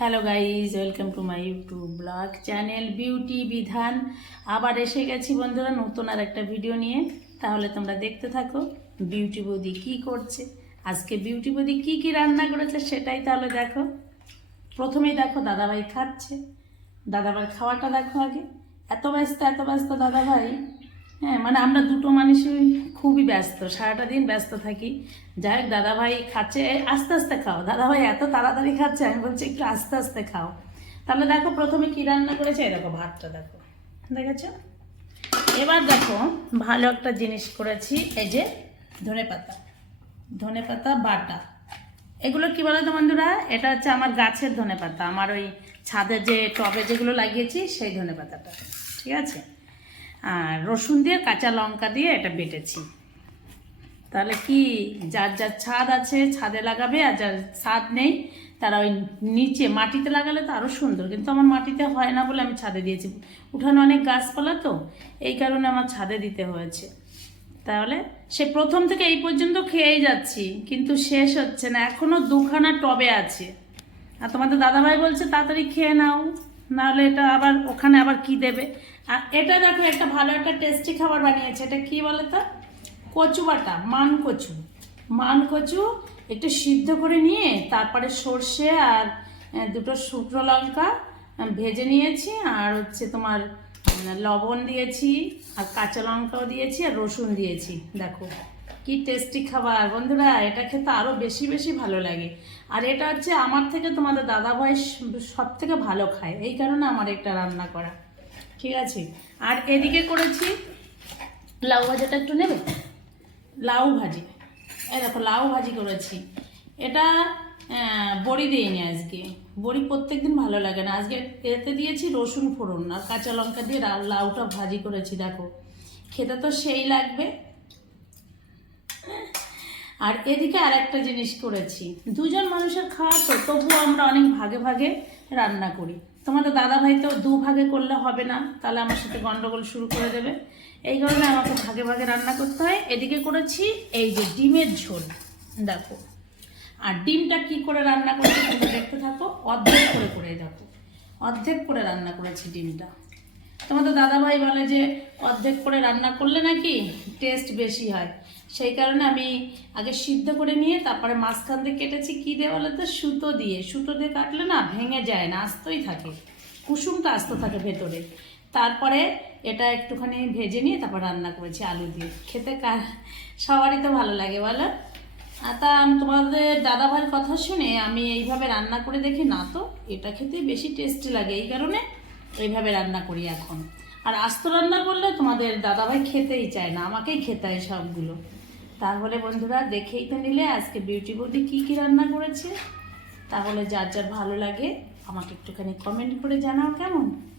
Hello guys welcome to my YouTube blog channel beauty Bidhan আবার এসে গেছি বন্ধুরা, নতুন আর একটা ভিডিও নিয়ে। তাহলে তোমরা দেখতে থাকো বিউটি বৌদি কি করছে। আজকে বিউটি বৌদি কি কি রান্না করেছে সেটাই তাহলে দেখো। প্রথমেই দেখো, দাদাভাই খাচ্ছে। দাদাভাই খাওয়াটা দেখো আগে। এত ব্যস্ত এত ব্যস্ত দাদাভাই। হ্যাঁ মানে আমরা দুটো মানুষই খুবই ব্যস্ত, সারাটা দিন ব্যস্ত থাকি। যাই হোক, দাদাভাই খাচ্ছে আস্তে আস্তে খাও। দাদাভাই এত তাড়াতাড়ি খাচ্ছে, আমি বলছি একটু আস্তে আস্তে খাও। তাহলে দেখো, প্রথমে কি রান্না করেছে? দেখো, ভাতটা দেখো। দেখেছ? এবার দেখো, ভালো একটা জিনিস করেছি, এই যে ধনে পাতা। ধনে পাতা, বাটা। এগুলো কি বলো তো বন্ধুরা? এটা হচ্ছে আমার গাছের ধনে পাতা। আমার ওই ছাদে যে টবে যেগুলো লাগিয়েছি, সেই ধনে পাতাটা। ঠিক আছে? আর রসুন দিয়ে কাঁচা লঙ্কা দিয়ে এটা বেটেছি। তাহলে কি যার যার ছাদ আছে, ছাদে লাগাবে আর যার ছাদ নেই, তারা ওই নিচে মাটিতে লাগালে তো আরও সুন্দর। কিন্তু আমার মাটিতে হয় না বলে আমি ছাদে দিয়েছি। উঠানে অনেক গাছপালা তো, এই কারণে আমার ছাদে দিতে হয়েছে। তাহলে সে প্রথম থেকে এই পর্যন্ত খেয়েই যাচ্ছি, কিন্তু শেষ হচ্ছে না। এখনও দুখানা টবে আছে। আর তোমাদের দাদাভাই বলছে, তাড়াতাড়ি খেয়ে নাও। নাহলে এটা আবার, ওখানে আবার কি দেবে? আর এটা দেখো, একটা ভালো একটা টেস্টি খাবার বানিয়েছে। এটা কি বলে তো? কচু বাটা, মান কচু। মান কচু একটু সিদ্ধ করে নিয়ে, তারপরে সর্ষে আর দুটো শুকনো লঙ্কা ভেজে নিয়েছি। আর হচ্ছে তোমার লবণ দিয়েছি, আর কাঁচা লঙ্কাও দিয়েছি, আর রসুন দিয়েছি। দেখো। কি টেস্টি খাবার? বন্ধুরা, এটা খেতে আরও বেশি বেশি ভালো লাগে। আর এটা হচ্ছে আমার থেকে তোমাদের দাদাভাই সব থেকে ভালো খায়। এই কারণে আমার একটা রান্না করা। ঠিক আছে? আর এদিকে করেছি, লাউ ভাজাটা একটু নেবে? লাউ ভাজি। এই দেখো, লাউ ভাজি করেছি। এটা বড়ি দিইনি আজকে। বড়ি প্রত্যেকদিন ভালো লাগে না। আজকে এতে দিয়েছি রসুন ফোড়ন আর কাঁচা লঙ্কা দিয়ে লাউটা ভাজি করেছি, দেখো। খেতে তো সেই লাগবে। আর এদিকে আর একটা জিনিস করেছি। দুজন মানুষের খাওয়া তো, তবুও আমরা অনেক ভাগে ভাগে রান্না করি। তোমাদের দাদা ভাই তো দু ভাগে করলে হবে না, তাহলে আমার সাথে গন্ডগোল শুরু করে দেবে। এই কারণে আমাকে ভাগে ভাগে রান্না করতে হয়। এদিকে করেছি এই যে ডিমের ঝোল, দেখো। আর ডিমটা কি করে রান্না করেছি তোমরা দেখতে থাকো, অর্ধেক করে করে দেখো। অর্ধেক করে রান্না করেছি ডিমটা। তোমাদের দাদাভাই বলে যে, অর্ধেক করে রান্না করলে নাকি টেস্ট বেশি হয়। সেই কারণে আমি আগে সিদ্ধ করে নিয়ে তারপরে মাঝখান দিয়ে কেটেছি, কী দিয়ে বলে তো? সুতো দিয়ে। সুতো দিয়ে কাটলে না ভেঙে যায় না, আস্তই থাকে। কুসুমটা আস্ত থাকে ভেতরে। তারপরে এটা একটুখানি ভেজে নিয়ে তারপর রান্না করেছি আলু দিয়ে। খেতে সবারই তো ভালো লাগে, বলো? তা আমি তোমাদের দাদাভাইয়ের কথা শুনে আমি এইভাবে রান্না করে দেখি, না তো, এটা খেতে বেশি টেস্টি লাগে। এই কারণে এইভাবে রান্না করি এখন। আর আস্ত রান্না করলে তোমাদের দাদাভাই খেতেই চায় না, আমাকেই খেতে হয় সবগুলো। তাহলে বন্ধুরা, দেখেই তো নিলে আজকে বিউটি বৌদি কী কী রান্না করেছে। তাহলে যার যার ভালো লাগে, আমাকে একটুখানি কমেন্ট করে জানাও কেমন?